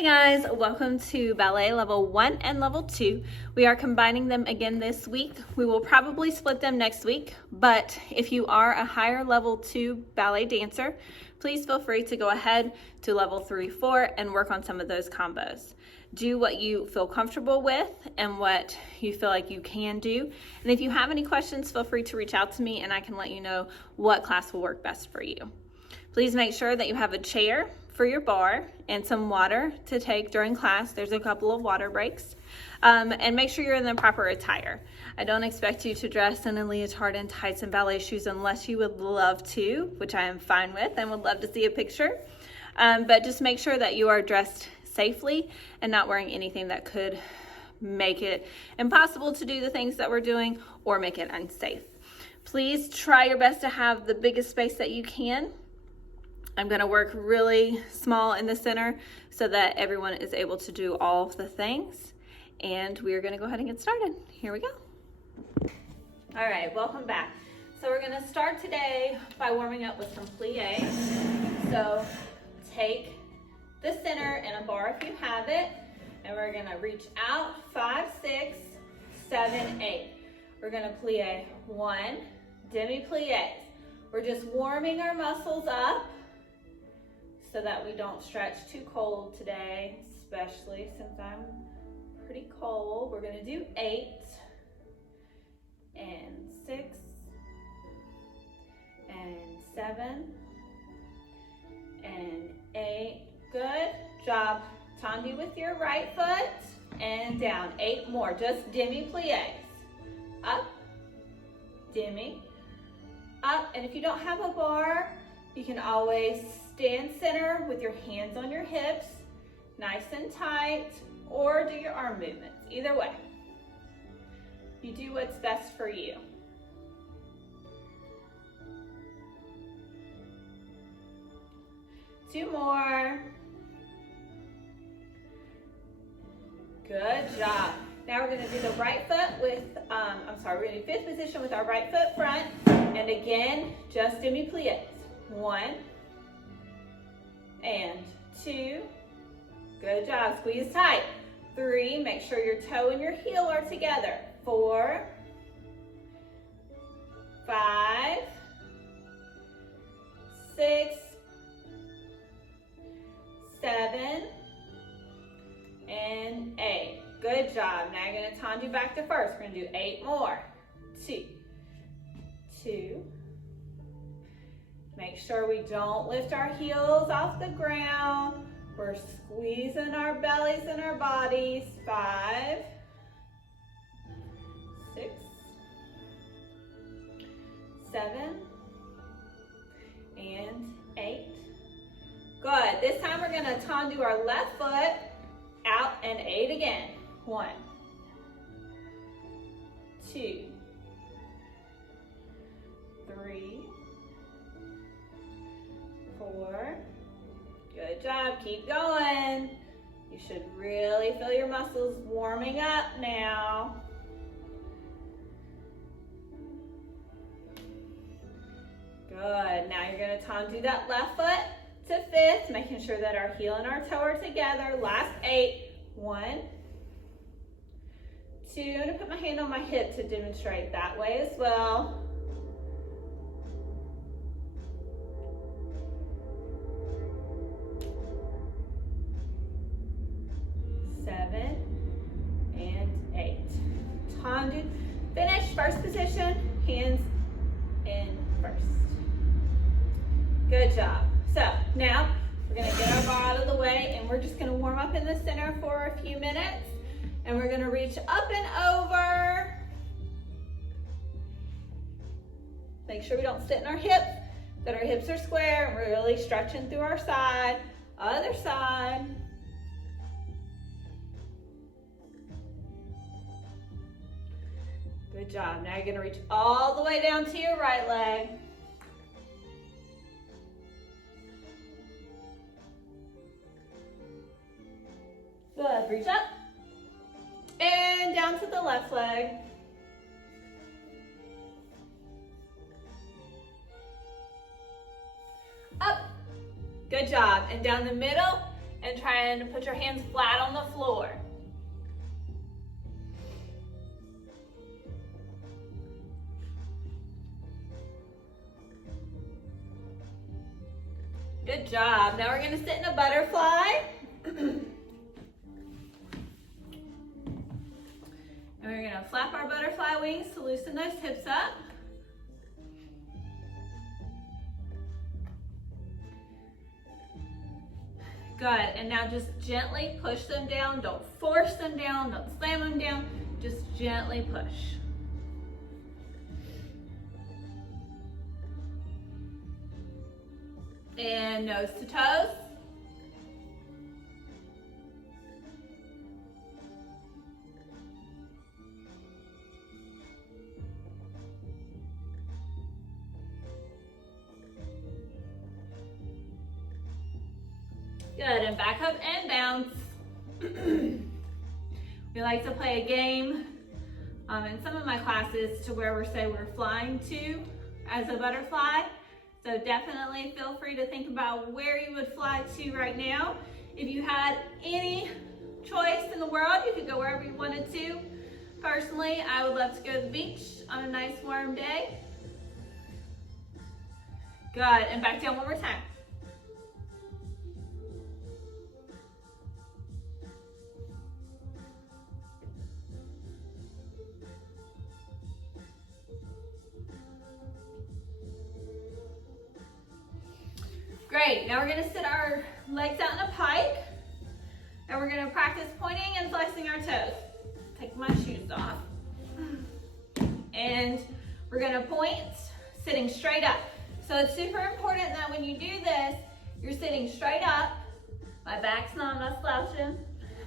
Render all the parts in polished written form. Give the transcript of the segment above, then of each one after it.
Hey guys, welcome to Ballet Level 1 and Level 2. We are combining them again this week. We will probably split them next week, but if you are a higher Level 2 ballet dancer, please feel free to go ahead to Level 3, 4 and work on some of those combos. Do what you feel comfortable with and what you feel like you can do. And if you have any questions, feel free to reach out to me and I can let you know what class will work best for you. Please make sure that you have a chair for your bar and some water to take during class. There's a couple of water breaks. And make sure you're in the proper attire. I don't expect you to dress in a leotard and tights and ballet shoes unless you would love to, which I am fine with and would love to see a picture. But just make sure that you are dressed safely and not wearing anything that could make it impossible to do the things that we're doing or make it unsafe. Please try your best to have the biggest space that you can. I'm going to work really small in the center so that everyone is able to do all of the things. And we are going to go ahead and get started. Here we go. All right, welcome back. So we're going to start today by warming up with some plie. So take the center and a bar if you have it. And we're going to reach out 5, 6, 7, 8. We're going to plie 1, demi-plies. We're just warming our muscles up so that we don't stretch too cold today, especially since I'm pretty cold. We're gonna do 8 and 6 and 7 and 8. Good job. Tendu with your right foot and down. 8 more, just demi-plies. Up, demi, up. And if you don't have a bar, you can always stand center with your hands on your hips, nice and tight, or do your arm movements. Either way, you do what's best for you. Two more. Good job. Now we're going to do the right foot with, we're going to do fifth position with our right foot front. And again, just demi-plies. 1 and 2. Good job. Squeeze tight. 3. Make sure your toe and your heel are together. 4, 5, 6, 7, and 8. Good job. Now you're going to tendu back to first. We're going to do 8 more. 2, 2. Make sure we don't lift our heels off the ground. We're squeezing our bellies and our bodies. 5, 6, 7, and 8. Good. This time we're going to tendu our left foot out and 8 again. 1, 2, 3, 4. Good job. Keep going. You should really feel your muscles warming up now. Good. Now you're going to tendu that left foot to fifth, making sure that our heel and our toe are together. Last 8. 1, 2. I'm going to put my hand on my hip to demonstrate that way as well. 7 and 8. Tendu. Finish. First position. Hands in first. Good job. So now we're going to get our bar out of the way and we're just going to warm up in the center for a few minutes. And we're going to reach up and over. Make sure we don't sit in our hips, that our hips are square and we're really stretching through our side. Other side. Good job. Now you're going to reach all the way down to your right leg. Good. Reach up. And down to the left leg. Up. Good job. And down the middle and try and put your hands flat on the floor. Good job. Now we're going to sit in a butterfly. And we're going to flap our butterfly wings to loosen those hips up. Good, and now just gently push them down. Don't force them down, don't slam them down, just gently push. And nose to toes. Good, and back up and bounce. We like to play a game in some of my classes to where we're flying to as a butterfly. So definitely feel free to think about where you would fly to right now. If you had any choice in the world, you could go wherever you wanted to. Personally, I would love to go to the beach on a nice warm day. Good, and back down one more time. Great, now we're gonna sit our legs out in a pike, and we're gonna practice pointing and flexing our toes. Take my shoes off. And we're gonna point, sitting straight up. So it's super important that when you do this, you're sitting straight up. My back's not, I'm not slouching.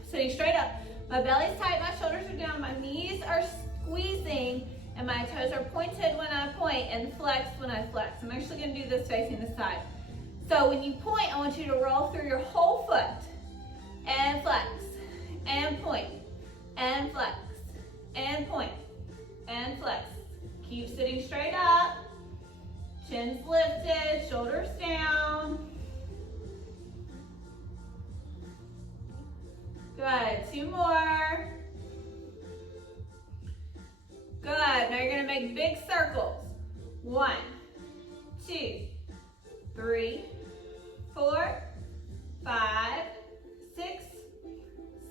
Sitting straight up. My belly's tight, my shoulders are down, my knees are squeezing, and my toes are pointed when I point and flexed when I flex. I'm actually gonna do this facing the side. So when you point, I want you to roll through your whole foot and flex and point and flex and point and flex. Keep sitting straight up, chin's lifted, shoulders down. Good, 2 more. Good, now you're gonna make big circles. 1, 2, 3, 4, 5, 6,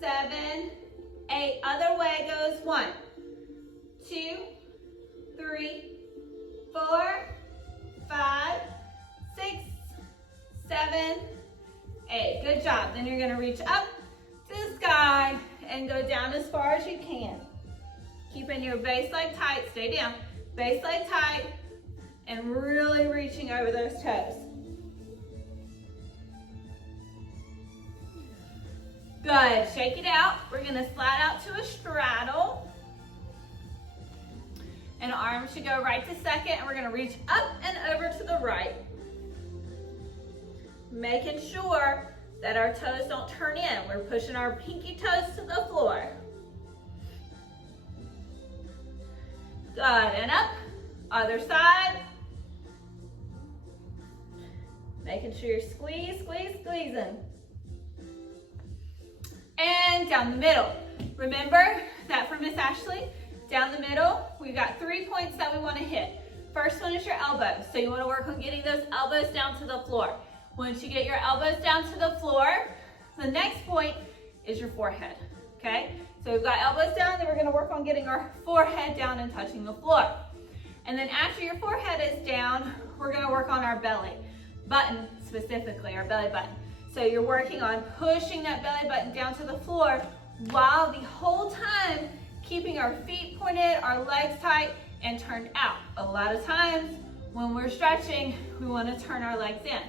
7, 8. Other way goes 1, 2, 3, 4, 5, 6, 7, 8. Good job. Then you're going to reach up to the sky and go down as far as you can. Keeping your base leg tight. Stay down. Base leg tight and really reaching over those toes. Good, shake it out. We're gonna slide out to a straddle. And arms should go right to second, and we're gonna reach up and over to the right. Making sure that our toes don't turn in. We're pushing our pinky toes to the floor. Good, and up, other side. Making sure you're squeezing. And down the middle. Remember that for Miss Ashley, down the middle, we've got 3 points that we want to hit. First one is your elbows. So you want to work on getting those elbows down to the floor. Once you get your elbows down to the floor, the next point is your forehead, okay? So we've got elbows down, then we're going to work on getting our forehead down and touching the floor. And then after your forehead is down, we're going to work on our belly button, specifically our belly button. So you're working on pushing that belly button down to the floor while the whole time keeping our feet pointed, our legs tight, and turned out. A lot of times when we're stretching, we want to turn our legs in.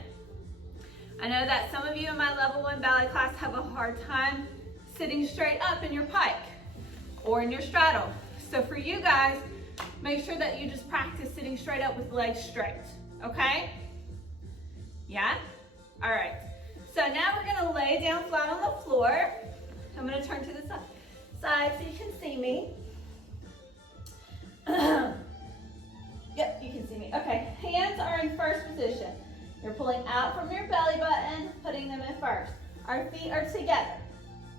I know that some of you in my level 1 ballet class have a hard time sitting straight up in your pike or in your straddle. So for you guys, make sure that you just practice sitting straight up with legs straight, okay? Yeah? All right. So now we're gonna lay down flat on the floor. I'm gonna turn to the side so you can see me. Yep, you can see me. Okay, hands are in first position. You're pulling out from your belly button, putting them in first. Our feet are together.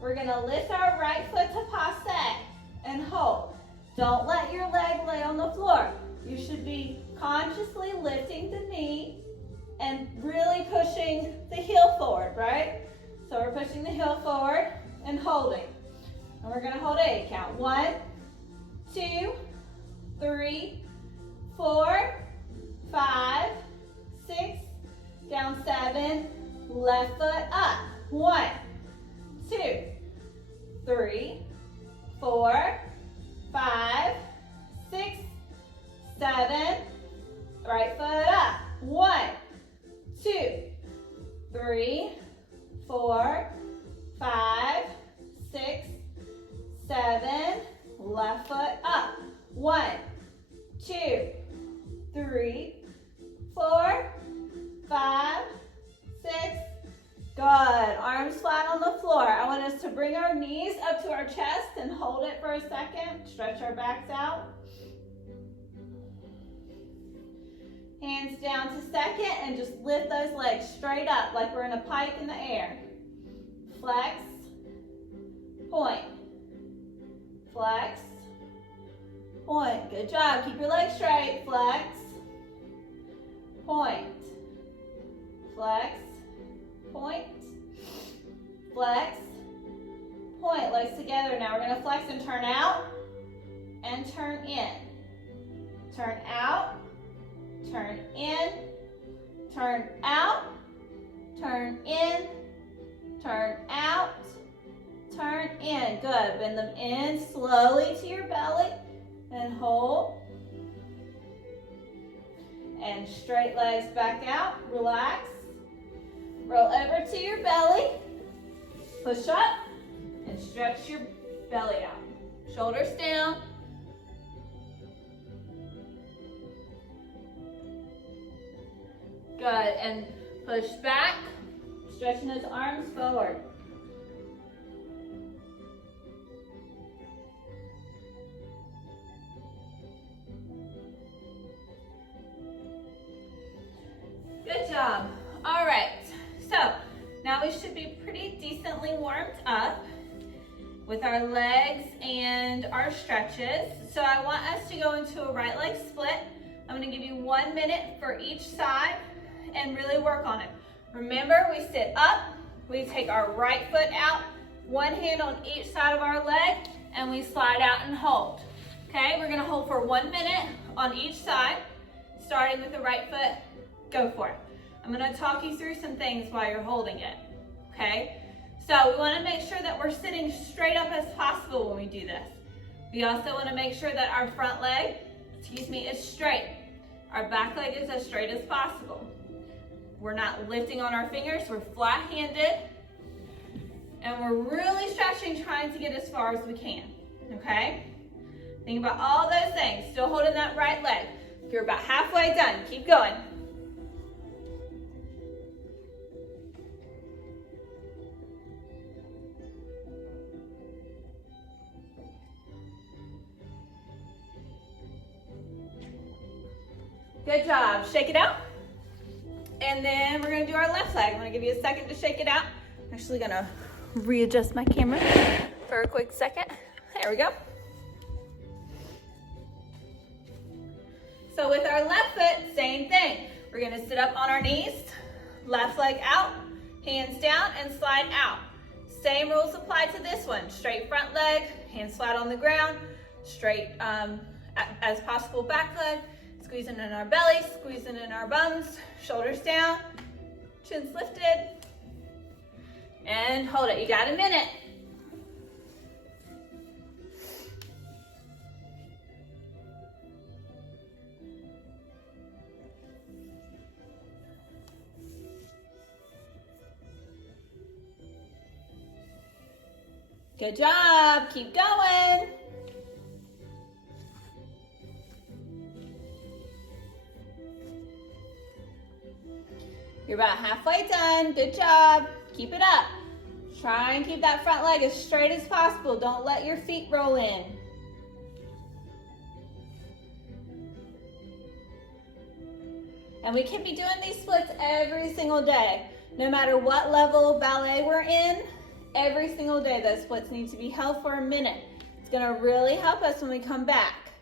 We're gonna lift our right foot to passe and hold. Don't let your leg lay on the floor. You should be consciously lifting the knee and really pushing the heel forward, right? So we're pushing the heel forward and holding. And we're gonna hold 8 count. 1, 2, 3, 4, 5, 6, down 7, left foot up. 1, 2, 3, 4, 5, 6, 7, right foot up. 1, 2, 3, 4, 5, 6, 7, left foot up. 1, 2, 3, 4, 5, 6. Good. Arms flat on the floor. I want us to bring our knees up to our chest and hold it for a second. Stretch our backs out. Hands down to second and just lift those legs straight up like we're in a pike in the air. Flex, point, flex, point. Good job. Keep your legs straight. Flex, point, flex, point, flex, point. Legs together. Now we're going to flex and turn out and turn in. Turn out, turn in, turn out, turn in, turn out, turn in. Good. Bend them in slowly to your belly and hold. And straight legs back out. Relax. Roll over to your belly. Push up and stretch your belly out. Shoulders down. Good. And push back. Stretching those arms forward. Good job. All right. So now we should be pretty decently warmed up with our legs and our stretches. So I want us to go into a right leg split. I'm going to give you 1 minute for each side and really work on it. Remember, we sit up, we take our right foot out, one hand on each side of our leg, and we slide out and hold. Okay, we're gonna hold for 1 minute on each side, starting with the right foot. Go for it. I'm gonna talk you through some things while you're holding it, okay? So we wanna make sure that we're sitting straight up as possible when we do this. We also wanna make sure that our front leg, is straight. Our back leg is as straight as possible. We're not lifting on our fingers, we're flat-handed, and we're really stretching, trying to get as far as we can, okay? Think about all those things. Still holding that right leg. You're about halfway done. Keep going. Good job. Shake it out. And then we're gonna do our left leg. I'm gonna give you a second to shake it out. I'm actually gonna readjust my camera for a quick second. There we go. So with our left foot, same thing. We're gonna sit up on our knees, left leg out, hands down and slide out. Same rules apply to this one. Straight front leg, hands flat on the ground, straight as possible back leg, squeezing in our belly, squeezing in our bums, shoulders down, chins lifted, and hold it. You got a minute. Good job. Keep going. You're about halfway done. Good job. Keep it up. Try and keep that front leg as straight as possible. Don't let your feet roll in. And we can be doing these splits every single day. No matter what level of ballet we're in, every single day those splits need to be held for a minute. It's gonna really help us when we come back.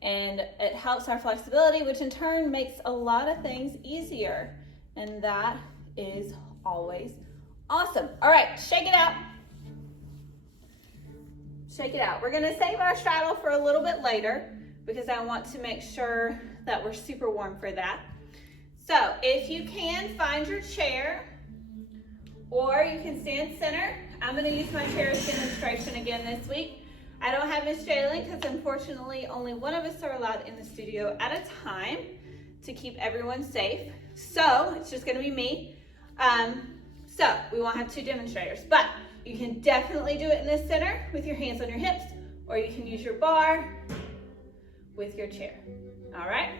And it helps our flexibility, which in turn makes a lot of things easier. And that is always awesome. All right, shake it out. Shake it out. We're gonna save our straddle for a little bit later because I want to make sure that we're super warm for that. So if you can, find your chair, or you can stand center. I'm gonna use my chair as demonstration again this week. I don't have Miss Jalen because unfortunately only one of us are allowed in the studio at a time to keep everyone safe. So it's just gonna be me. So we won't have two demonstrators, but you can definitely do it in the center with your hands on your hips, or you can use your bar with your chair, all right?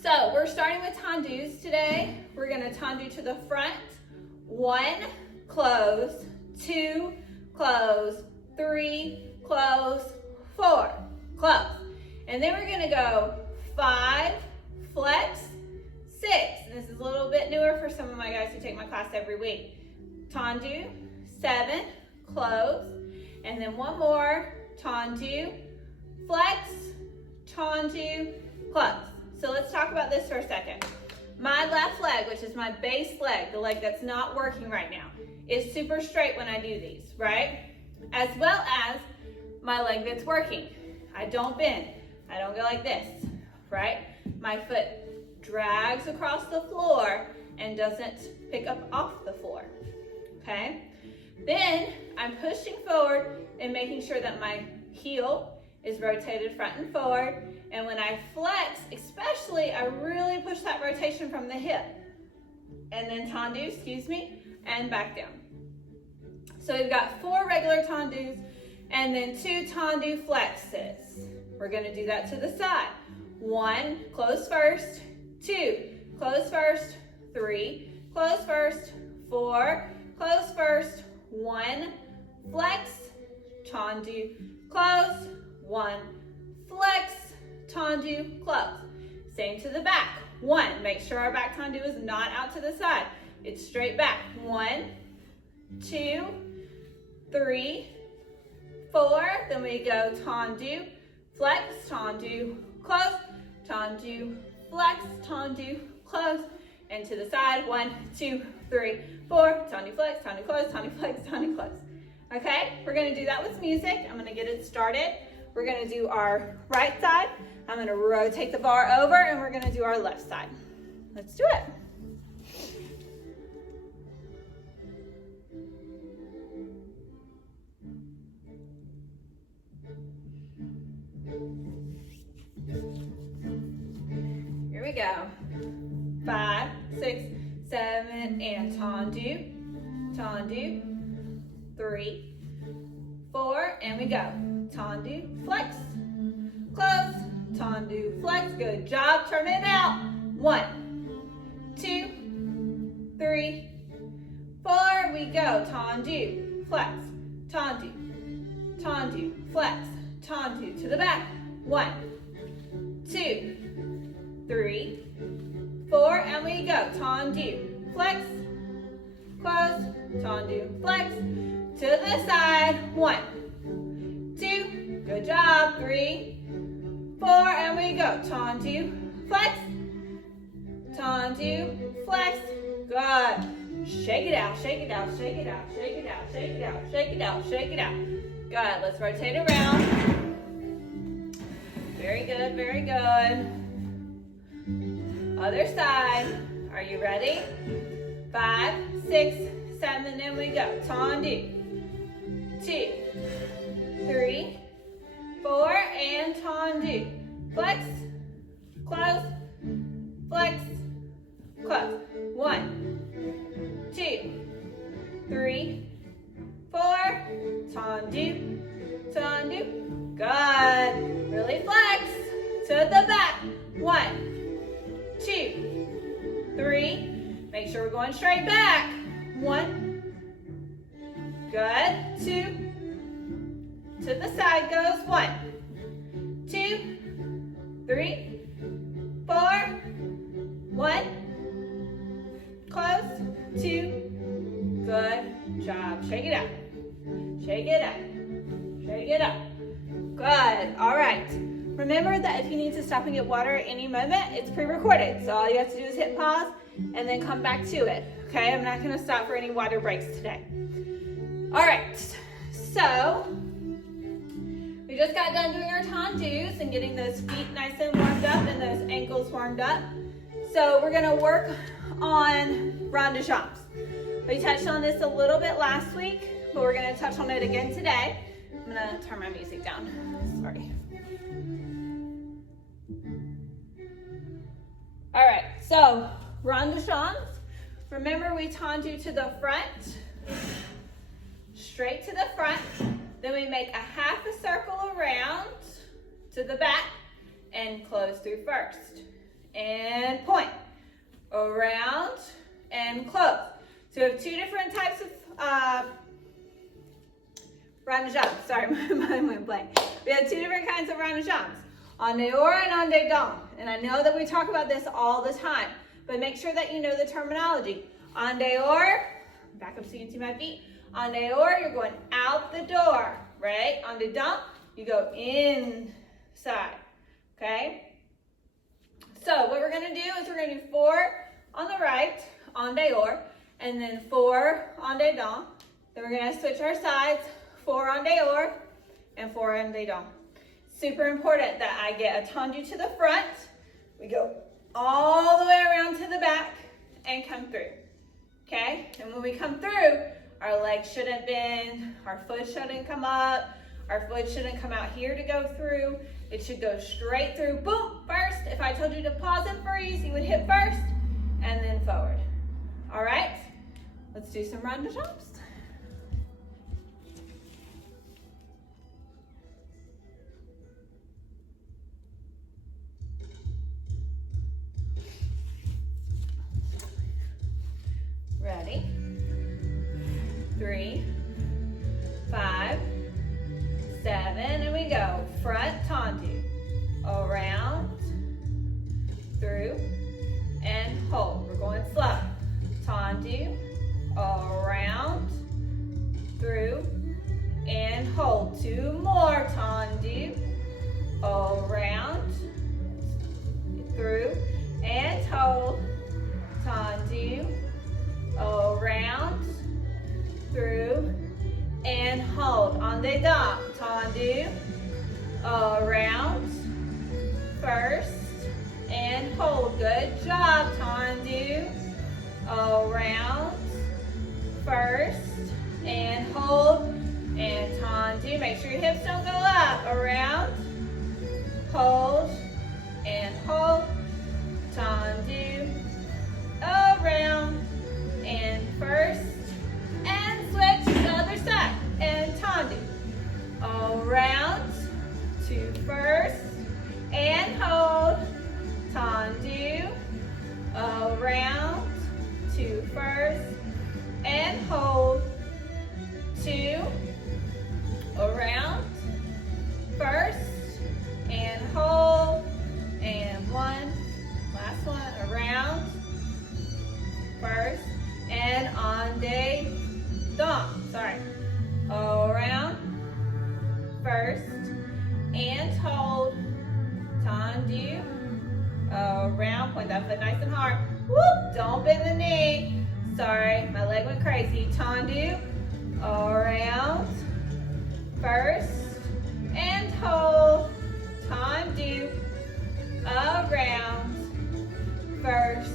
So we're starting with tendus today. We're gonna tendu to the front. 1, close, 2, close, 3, close, 4, close. And then we're gonna go 5, flex, 6. And this is a little bit newer for some of my guys who take my class every week. Tendu, 7, close, and then one more, tendu, flex, tendu, close. So let's talk about this for a second. My left leg, which is my base leg, the leg that's not working right now, is super straight when I do these, right? As well as my leg that's working. I don't bend, I don't go like this, right? My foot drags across the floor and doesn't pick up off the floor, okay? Then I'm pushing forward and making sure that my heel is rotated front and forward. And when I flex, especially, I really push that rotation from the hip. And then tendu, and back down. So we've got 4 regular tendus and then 2 tendu flexes. We're gonna do that to the side. 1, close first, 2, close first, 3, close first, 4, close first, 1, flex, tendu, close, 1, flex, tendu, close. Same to the back. 1, make sure our back tendu is not out to the side. It's straight back. 1, 2, 3, 4. Then we go tendu, flex, tendu, close, tendu, flex, tendu, close, and to the side. 1, 2, 3, 4. Tendu, flex, tendu, close, tendu, flex, tendu, close. Okay, we're gonna do that with music. I'm gonna get it started. We're gonna do our right side. I'm gonna rotate the bar over and we're gonna do our left side. Let's do it. Here we go. 5, 6, 7, and tendu, tendu, 3, 4, and we go. Tendu, flex, close, tendu, flex. Good job. Turn it out. 1, 2, 3, 4. We go. Tendu, flex, tendu, tendu, flex, tendu to the back. 1, 2, 3, 4, and we go. Tendu, flex, close, tendu, flex, to the side. 1, 2, good job. 3, 4, and we go. Tendu, flex, tendu, flex. Good. Shake it out, shake it out, shake it out, shake it out, shake it out, shake it out, shake it out. Good. Let's rotate around. Very good, very good. Other side. Are you ready? 5, 6, 7, and we go. Tendu, 2, 3, 4, and tendu. Flex, close, flex, close. 1, 2, 3, 4. Tendu, tendu. Good. Really flex to the back. 1, 2, 3. Make sure we're going straight back. 1. Good. 2. To the side goes. 1, 2, 3, 4. 1. Close. 2. Good job. Shake it out. Shake it out. Shake it out. Good. All right. Remember that if you need to stop and get water at any moment, it's pre-recorded. So all you have to do is hit pause and then come back to it. Okay, I'm not going to stop for any water breaks today. All right. So we just got done doing our tendus and getting those feet nice and warmed up and those ankles warmed up. So we're going to work on rond de jambes. We touched on this a little bit last week, but we're going to touch on it again today. I'm going to turn my music down. Sorry. All right, so rond de jambes. Remember, we tendu to the front, straight to the front. Then we make a half a circle around to the back and close through first. And point. Around and close. So we have two different types of rond de jambes. Sorry, my mind went blank. We have two different kinds of rond de jambes. En dehors and en dedans. And I know that we talk about this all the time, but make sure that you know the terminology. En dehors, back up so you can see my feet. En dehors, you're going out the door, right? En dedans, you go inside, okay? So what we're gonna do is we're gonna do 4 on the right, en dehors, and then 4 en dedans. Then we're gonna switch our sides, 4 en dehors and 4 en dedans. Super important that I get a tendu to the front. We go all the way around to the back and come through, okay? And when we come through, our legs shouldn't bend, our foot shouldn't come up, our foot shouldn't come out here to go through. It should go straight through, boom, first. If I told you to pause and freeze, you would hit first and then forward. All right, let's do some rond de jambes. Ready? 3, 5, 7, and we go. Front tendu, around, through, and hold. We're going slow. Tendu, around, through, and hold. 2 more. Tendu, around, through, and hold. Tendu, around, through, and hold. En dedans, tendu, around, first, and hold. Good job. Tendu, around, first, and hold, and tendu. Make sure your hips don't go up. Around, hold, and hold. Tendu, around, and first, and switch to the other side, and tendu, around, to first, and hold, tendu, around, to first, and hold, 2, around, first, and hold, and 1, last one, around, first, and en dedans, sorry, around, first, and hold, tendu, around, point that foot nice and hard, whoop, don't bend the knee, sorry, my leg went crazy, tendu, around, first, and hold, tendu, around, first,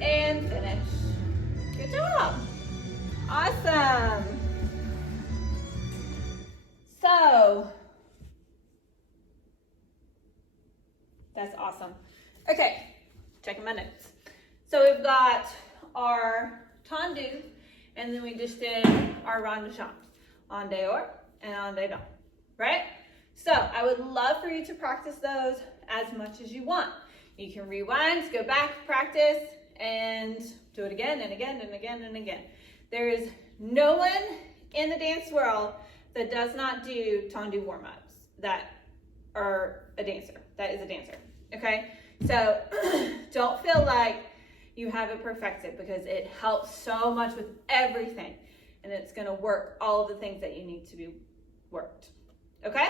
and finish. Good job. Awesome. So, that's awesome. Okay, checking my notes. So we've got our tendu, and then we just did our rond de jambes, en dehors and en dedans, right? So I would love for you to practice those as much as you want. You can rewind, go back, practice, and do it again and again and again and again. There is no one in the dance world that does not do tendu warm-ups that are a dancer, that is a dancer, okay? So don't feel like you have it perfected, because it helps so much with everything, and it's gonna work all of the things that you need to be worked, okay?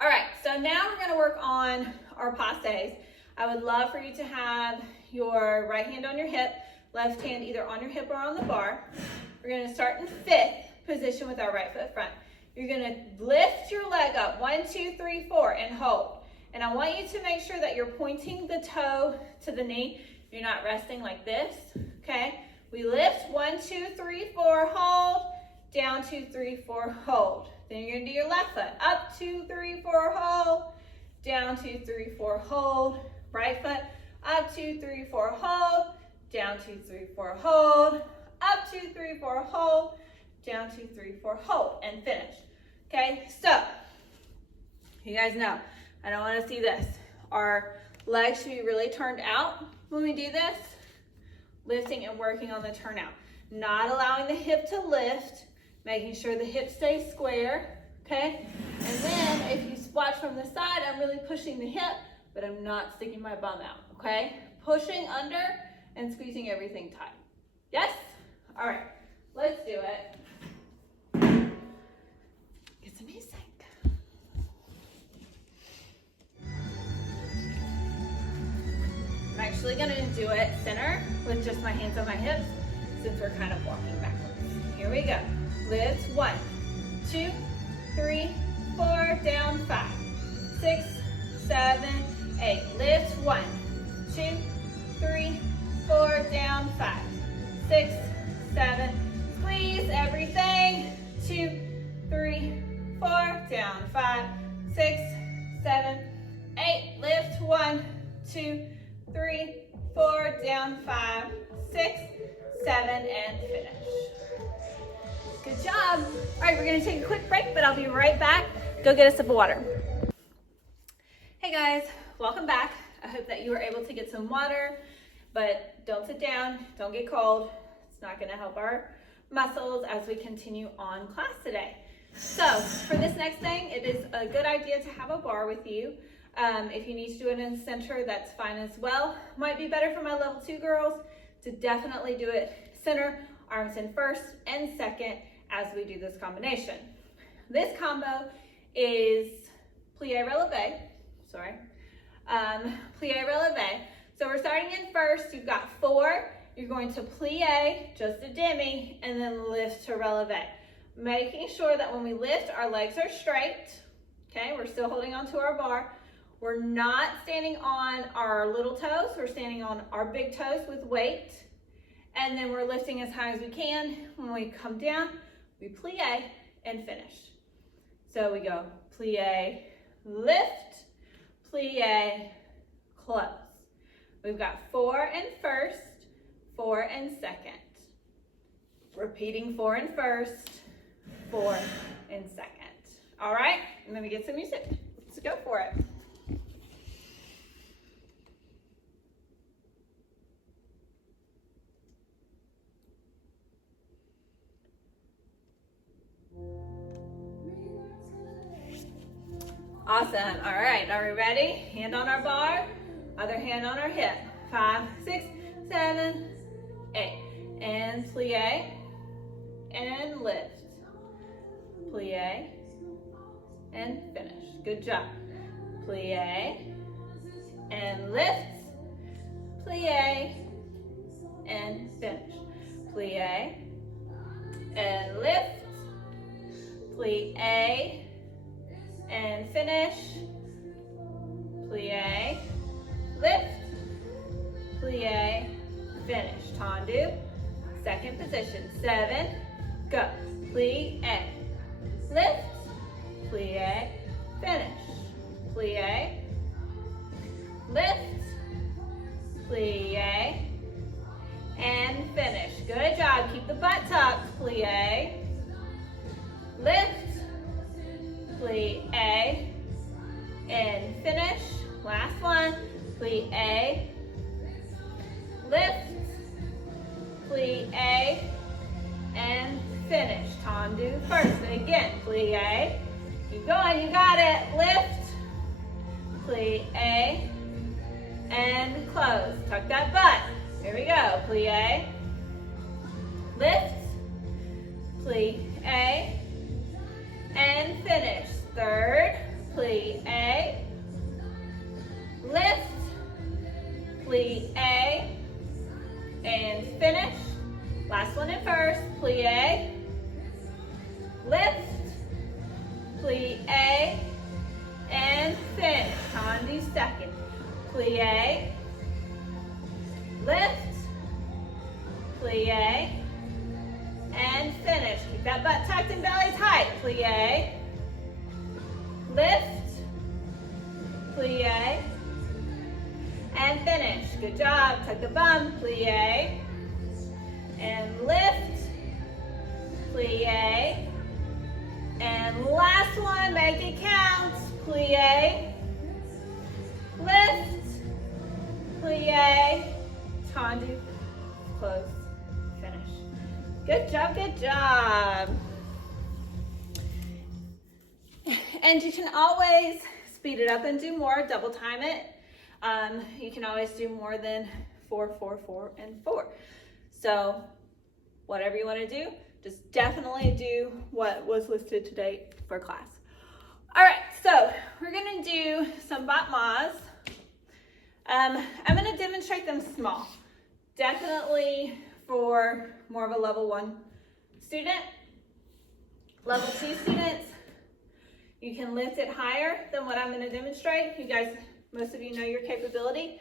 All right, so now we're gonna work on our passes. I would love for you to have your right hand on your hip, left hand either on your hip or on the bar. We're gonna start in 5th position with our right foot front. You're gonna lift your leg up, 1, 2, 3, 4, and hold. And I want you to make sure that you're pointing the toe to the knee. You're not resting like this, okay? We lift, 1, 2, 3, 4, hold, down, 2, 3, 4, hold. Then you're gonna do your left foot, up, 2, 3, 4, hold, down, 2, 3, 4, hold. Right foot, up, 2, 3, 4, hold, down, 2, 3, 4, hold, up, 2, 3, 4, hold, down, 2, 3, 4, hold, and finish. Okay, so you guys know, I don't want to see this. Our legs should be really turned out when we do this, lifting and working on the turnout. Not allowing the hip to lift, making sure the hip stays square, okay? And then if you watch from the side, I'm really pushing the hip, but I'm not sticking my bum out, okay? Pushing under and squeezing everything tight. Yes? All right, let's do it. Get some music. I'm actually gonna do it center with just my hands on my hips, since we're kind of walking backwards. Here we go. Lift, 1, 2, 3, 4, down, 5, 6, 7, 8. Lift, 1, 2, 3, 4, down, 5, 6, 7. Squeeze everything. 2, 3, 4, down, 5, 6, 7, 8. Lift, 1, 2, 3, 4, down, 5, 6, 7, and finish. Good job. All right, we're gonna take a quick break, but I'll be right back. Go get a sip of water. Hey guys, welcome back. I hope that you were able to get some water, but don't sit down, don't get cold. It's not gonna help our muscles as we continue on class today. So for this next thing, it is a good idea to have a bar with you. If you need to do it in the center, that's fine as well. Might be better for my level 2 girls to definitely do it center, arms in first and second as we do this combination. This combo is plie releve, plie releve. So we're starting in first, you've got 4, you're going to plie, just a demi, and then lift to releve. Making sure that when we lift, our legs are straight, okay? We're still holding onto our bar. We're not standing on our little toes, we're standing on our big toes with weight. And then we're lifting as high as we can. When we come down, we plie and finish. So we go plie, lift, plie, close. We've got 4 in first, 4 in second. Repeating 4 in first, 4 in second. All right, and then we get some music. Let's go for it. Awesome. All right, are we ready? Hand on our bar, other hand on our hip. 5, 6, 7, 8. And plie and lift. Plie and finish. Good job. Plie and lift. Plie and finish. Plie and lift. Plie and finish, plie, lift, plie, finish. Tendu, second position, 7, go. Plie, lift, plie, finish. Plie, lift, plie, and finish. Good job. Keep the butt tucked. Plie, lift, plie, and finish. Last one. Plie, lift, plie, and finish. Tendu first. Again, plie. Keep going. You got it. Lift, plie, and close. Tuck that butt. Here we go. Plie, lift, plie, and finish. Third, plie, lift, plie, and finish. Last one in first, plie, lift, plie, and finish. Tendu second. Plie, lift, plie, and finish. Keep that butt tucked and belly tight. Plie, lift, plie, and finish. Good job. Tuck the bum. Plie, and lift, plie, and last one, make it count. Plie, lift, plie, tendu, close, finish. Good job, good job. And you can always speed it up and do more, double time it. You can always do more than 4, 4, 4, and 4. So whatever you want to do, just definitely do what was listed today for class. All right, so we're gonna do some battements. I'm gonna demonstrate them small. Definitely for more of a level 1 student. Level 2 students, you can lift it higher than what I'm gonna demonstrate. You guys, most of you know your capability.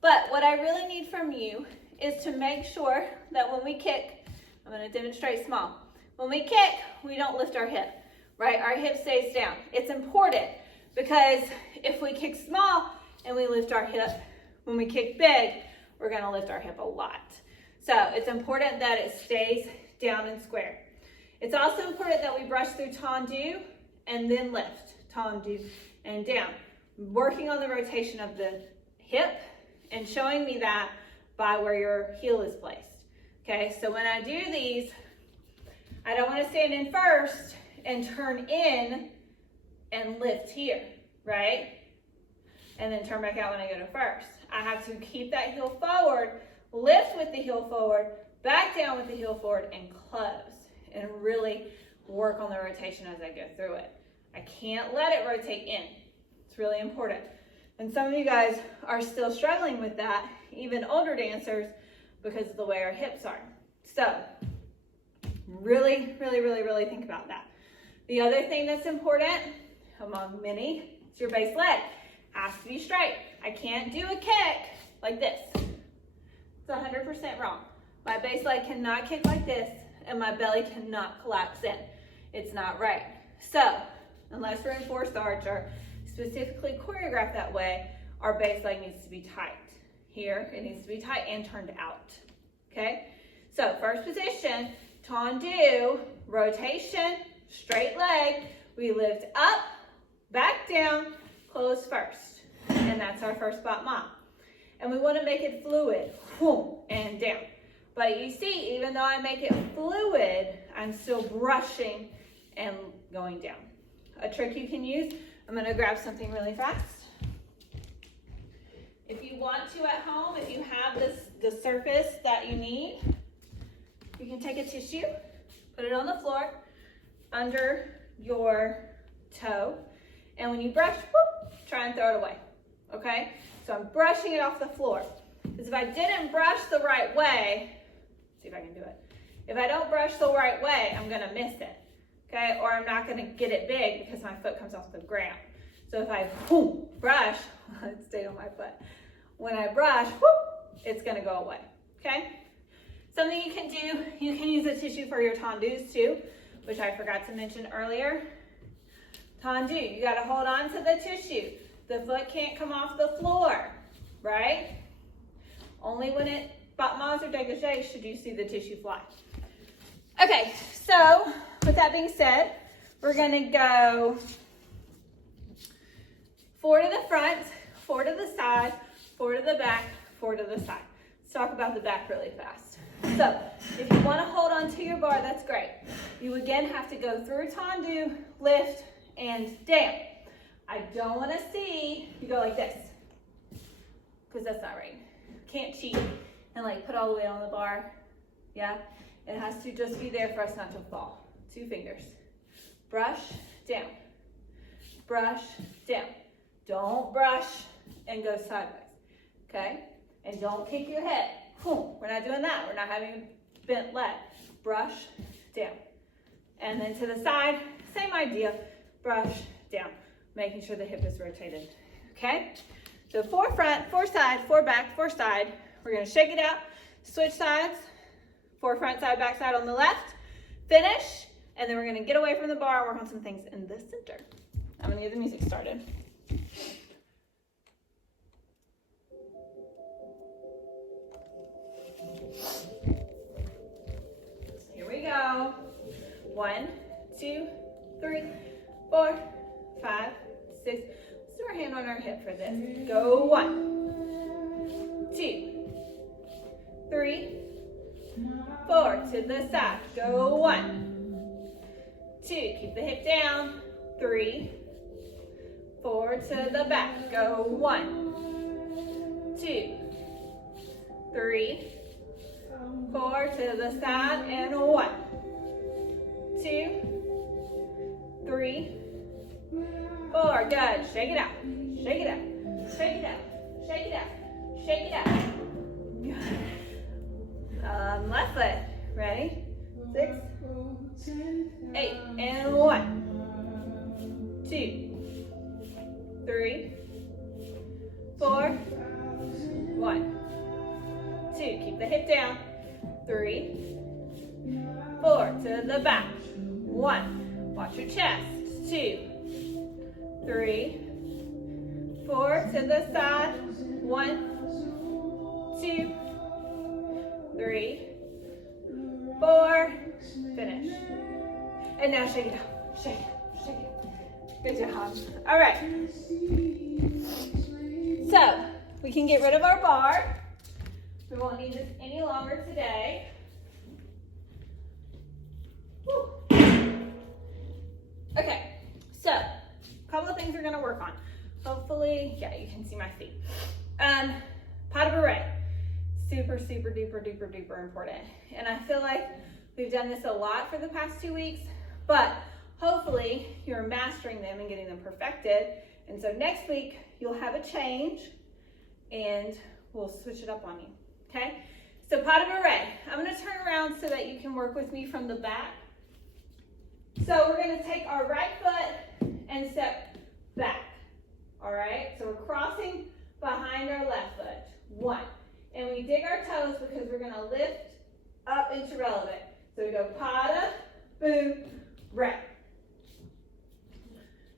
But what I really need from you is to make sure that when we kick, I'm gonna demonstrate small. When we kick, we don't lift our hip, right? Our hip stays down. It's important because if we kick small and we lift our hip, when we kick big, we're gonna lift our hip a lot. So it's important that it stays down and square. It's also important that we brush through tendu and then lift, tendu and down. Working on the rotation of the hip and showing me that by where your heel is placed. Okay, so when I do these, I don't want to stand in first and turn in and lift here, right? And then turn back out when I go to first. I have to keep that heel forward, lift with the heel forward, back down with the heel forward, and close. And really work on the rotation as I go through it. I can't let it rotate in. It's really important. And some of you guys are still struggling with that, even older dancers, because of the way our hips are. So really, really, really, really think about that. The other thing that's important, among many, is your base leg. Has to be straight. I can't do a kick like this. It's 100% wrong. My base leg cannot kick like this, and my belly cannot collapse in. It's not right. So, unless we're in forced arch or specifically choreographed that way, our base leg needs to be tight. Here, it needs to be tight and turned out, okay? So, first position, tendu, rotation, straight leg. We lift up, back down, close first. And that's our first battement. And we want to make it fluid, boom, and down. But you see, even though I make it fluid, I'm still brushing and going down. A trick you can use, I'm going to grab something really fast. If you want to at home, if you have the surface that you need, you can take a tissue, put it on the floor under your toe, and when you brush, whoop, try and throw it away, okay? So I'm brushing it off the floor. Because if I didn't brush the right way, see if I can do it. If I don't brush the right way, I'm gonna miss it, okay? Or I'm not gonna get it big because my foot comes off the ground. So if I boom, brush, it stayed on my foot. When I brush, whoop, it's gonna go away, okay? Something you can do, you can use a tissue for your tendus too, which I forgot to mention earlier. Tendu, you gotta hold on to the tissue. The foot can't come off the floor, right? Only when it battements or dégagés should you see the tissue fly. Okay, so with that being said, we're gonna go 4 to the front, 4 to the side, 4 to the back, 4 to the side. Let's talk about the back really fast. So if you want to hold on to your bar, that's great. You again have to go through tendu, lift, and down. I don't want to see you go like this. because that's not right. Can't cheat and like put all the weight on the bar. Yeah, it has to just be there for us not to fall. 2 fingers. Brush down. Brush down. Don't brush and go sideways. Okay? And don't kick your head. We're not doing that. We're not having a bent leg. Brush down. And then to the side, same idea. Brush down. Making sure the hip is rotated. Okay? So 4 front, 4 side, 4 back, 4 side. We're going to shake it out. Switch sides. 4 front side, back side on the left. Finish. And then we're going to get away from the bar and work on some things in the center. I'm going to get the music started. Here we go. 1, 2, 3, 4, 5, 6. Let's do our hand on our hip for this. Go 1, 2, 3, 4. To the side. Go 1, 2. Keep the hip down. 3, 4. To the back. Go 1, 2, 3, 4. To the side. And 1, 2, 3, 4. Good. Shake it out. Shake it out. Shake it out. Shake it out. Shake it out. Good. Left foot. Ready? 6, 8. And 1, 2, 3, 4. 1, 2. Keep the hip down. 3, 4. To the back. 1. Watch your chest. 2, 3, 4. To the side. 1, 2, 3, 4. Finish. And now shake it out. Shake it. Shake it. Good job. All right. So we can get rid of our bar. We won't need this any longer today. Woo. Okay. So a couple of things we're going to work on. Hopefully, yeah, you can see my feet. Pas de bourrée. Super, super, duper, duper, duper important. And I feel like we've done this a lot for the past 2 weeks, but hopefully you're mastering them and getting them perfected. And so next week you'll have a change and we'll switch it up on you, okay? So pas de bourrée. I'm gonna turn around so that you can work with me from the back. So we're gonna take our right foot and step back, all right? So we're crossing behind our left foot. 1. And we dig our toes because we're gonna lift up into relevant. So we go pas de bourrée.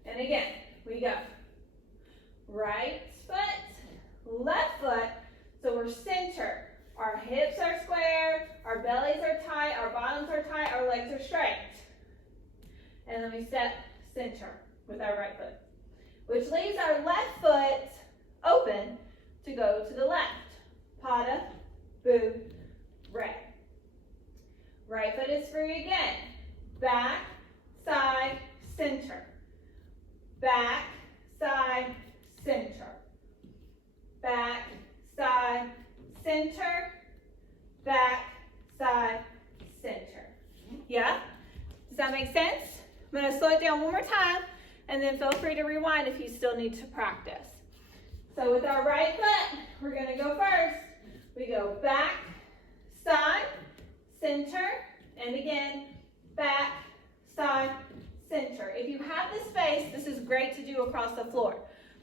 And again, we go right foot, left foot. So we're center. Our hips are square, our bellies are tight, our bottoms are tight, our legs are straight. And then we step center with our right foot, which leaves our left foot open to go to the left. Pas de bourrée. Right foot is free again. Back, side, center. Back, side, center. Back, side, center. Back, side, center. Yeah? Does that make sense? I'm going to slow it down one more time, and then feel free to rewind if you still need to practice. So with our right foot, we're going to go first. We go back, side, center, and again, back, side, center. If you have the space, this is great to do across the floor.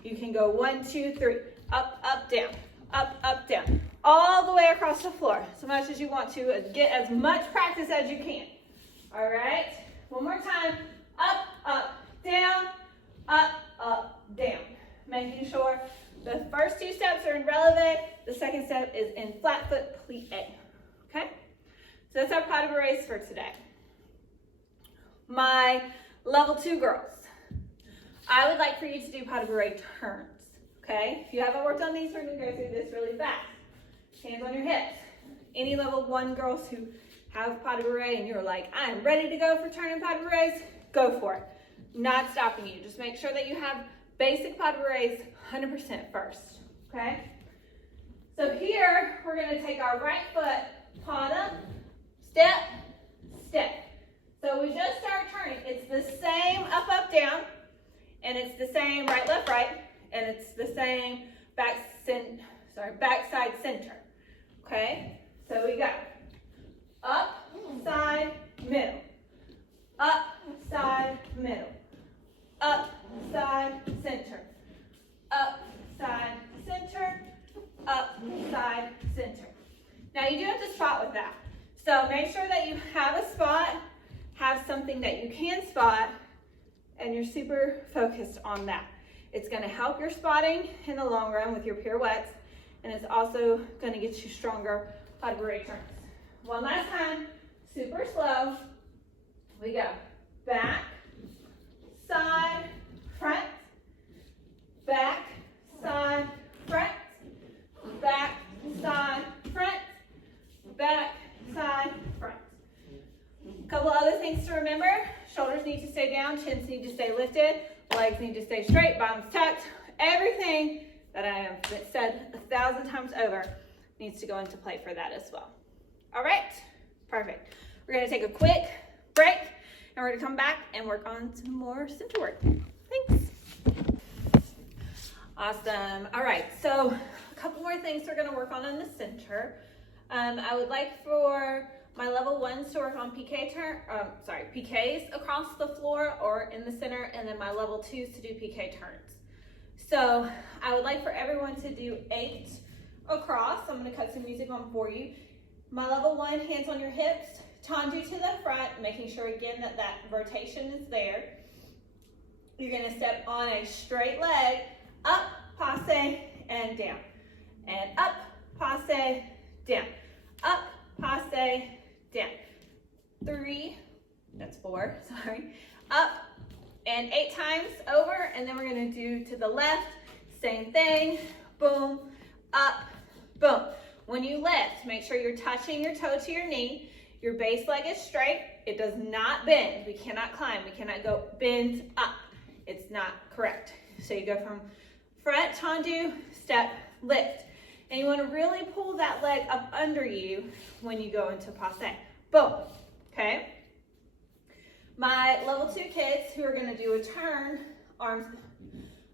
You can go 1, 2, 3, up, up, down, up, up, down, all the way across the floor, so much as you want to. Get as much practice as you can. All right, one more time, up, up, down, up, up, down. Making sure the first 2 steps are in releve, the second step is in flat foot plie. Okay? So that's our pas de bourrée for today. My level 2 girls, I would like for you to do pas de bourrée turns. Okay? If you haven't worked on these, we're going to go through this really fast. Hands on your hips. Any level 1 girls who have pas de bourrée and you're like, I'm ready to go for turning pas de bourrées, go for it. Not stopping you. Just make sure that you have basic pas de bourrées 100% first. Okay? So here, we're gonna take our right foot, pawn up, step, step. So we just start turning. It's the same up, up, down, and it's the same right, left, right, and it's the same backside center. Okay? So we got up, side, middle, up, side, middle, up, side, center, up, side, center, up, side, center. Now you do have to spot with that. So make sure that you have a spot, have something that you can spot, and you're super focused on that. It's gonna help your spotting in the long run with your pirouettes, and it's also gonna get you stronger pas de bourrée turns. One last time, super slow. We go back, side, front, back, side, front, back, side, front, back, side, front. A couple other things to remember. Shoulders need to stay down, chins need to stay lifted, legs need to stay straight, bottoms tucked. Everything that I have said 1,000 times over needs to go into play for that as well. All right, perfect. We're gonna take a quick break and we're gonna come back and work on some more center work. Thanks. Awesome. All right, so a couple more things we're gonna work on in the center. I would like for my level 1s to work on PKs across the floor or in the center, and then my level 2s to do PK turns. So I would like for everyone to do 8 across. I'm gonna cut some music on for you. My level 1, hands on your hips, tendu to the front, making sure again that that rotation is there. You're gonna step on a straight leg, up, passe, and down. And up, passe, down. Up, passe, down. 3, that's 4, sorry. Up, and 8 times over, and then we're gonna do to the left, same thing, boom, up, boom. When you lift, make sure you're touching your toe to your knee. Your base leg is straight. It does not bend. We cannot climb. We cannot go bend up. It's not correct. So you go from front, tendu, step, lift. And you want to really pull that leg up under you when you go into passe. Boom. Okay? My level 2 kids who are going to do a turn, arms,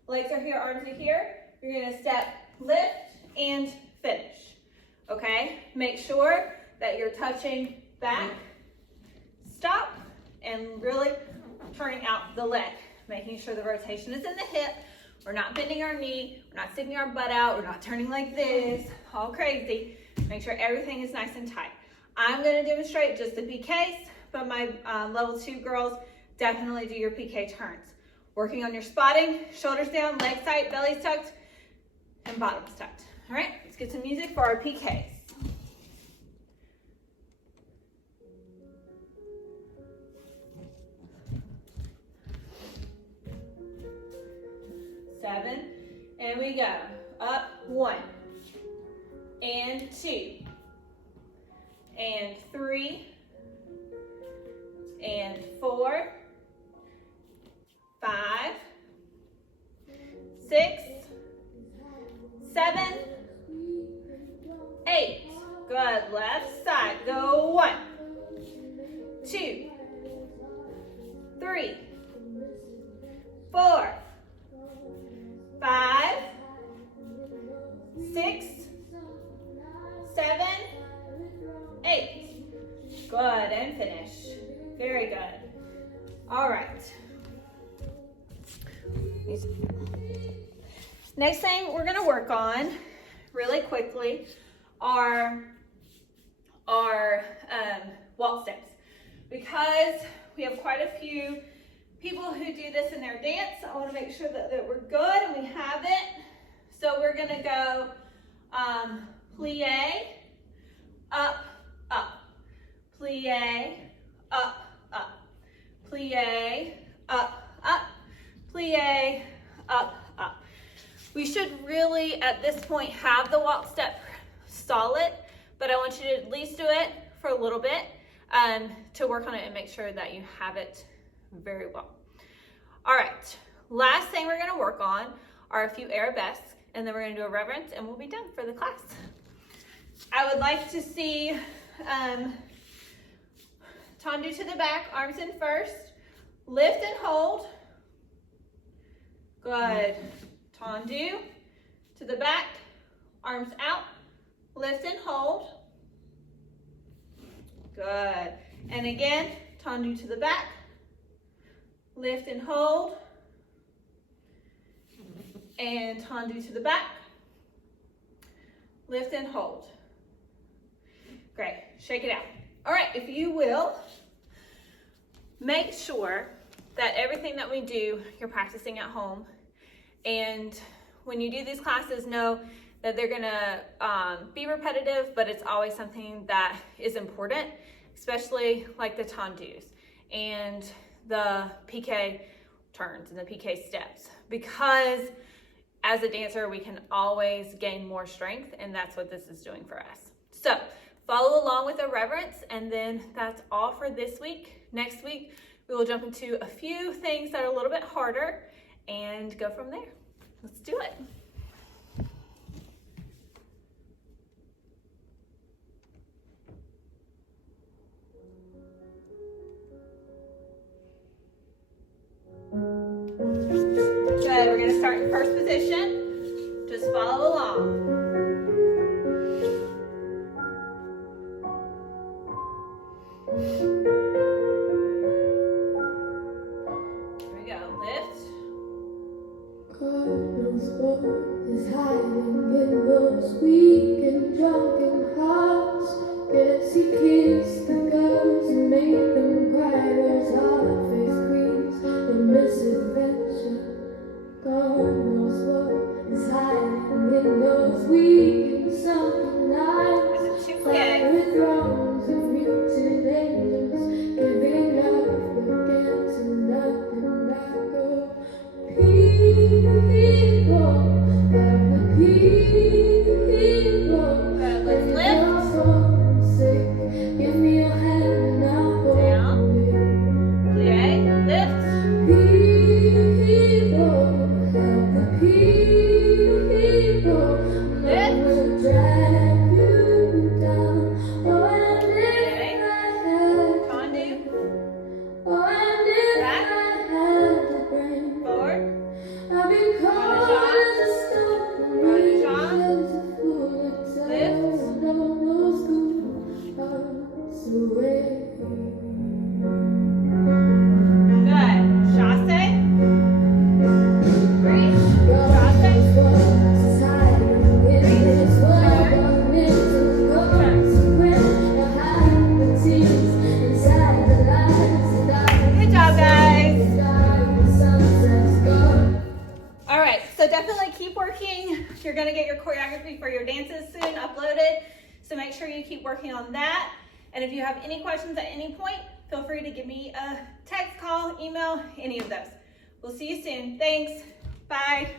legs are here, arms are here. You're going to step, lift, and finish. Okay? Make sure that you're touching back, stop, and really turning out the leg. Making sure the rotation is in the hip. We're not bending our knee. We're not sticking our butt out. We're not turning like this, all crazy. Make sure everything is nice and tight. I'm going to demonstrate just the PKs, but my level 2 girls definitely do your PK turns. Working on your spotting, shoulders down, legs tight, belly's tucked, and bottoms tucked. All right, let's get some music for our PKs. Seven, and we go. Up, 1, and 2, and 3, and 4, 5, 6, 7, 8. Good. Left side. Go 1, 2, 3, 4, 5, 6, 7, 8. Good, and finish. Very good. All right. Next thing we're gonna work on really quickly are our walk steps. Because we have quite a few people who do this in their dance, I want to make sure that we're good and we have it. So we're going to go plie, up, up, plie, up, up, plie, up, up, plie, up, up. We should really, at this point, have the walk step solid, but I want you to at least do it for a little bit to work on it and make sure that you have it very well. All right, last thing we're gonna work on are a few arabesques, and then we're gonna do a reverence and we'll be done for the class. I would like to see tendu to the back, arms in first, lift and hold. Good. Tendu to the back, arms out, lift and hold. Good. And again, tendu to the back, lift and hold. And tendu to the back, lift and hold. Great, shake it out. All right, if you will, make sure that everything that we do, you're practicing at home. And when you do these classes, know that they're gonna be repetitive, but it's always something that is important, especially like the tendus and the PK turns and the PK steps, because as a dancer, we can always gain more strength, and that's what this is doing for us. So follow along with a reverence, and then that's all for this week. Next week, we will jump into a few things that are a little bit harder and go from there. Let's do it. Good, we're gonna start in first position. Just follow along. Here we go, lift. God knows what is hiding in those weak and drunken hearts. Guess he kissed the girls and made them cry. Those hard-faced queens, the misadventure. God knows what is hiding in those weak and sunken eyes. Fiery thrones of muted angels, giving up again to nothing like a people, and the people. Let's lift. So sick. Give me your hand and I'll hold Down. it. Plie, lift. People, help the people. Lift. Will drag you down. Oh, and if I had, Tendu, oh, and if back, I had the brain, forward, I'd be cold as a stone. Run, John. As a fool, it's Lift. those good hearts away. good. Chasse, reach, God chasse, knows what's hiding in this world. Mental guards when the hiding tears inside the lies that Good job, guys. the sunset's gone. All right, so definitely keep working. You're gonna get your choreography for your dances soon uploaded, so make sure you keep working on that. And if you have any questions at any point, feel free to give me a text, call, email, any of those. We'll see you soon. Thanks. Bye.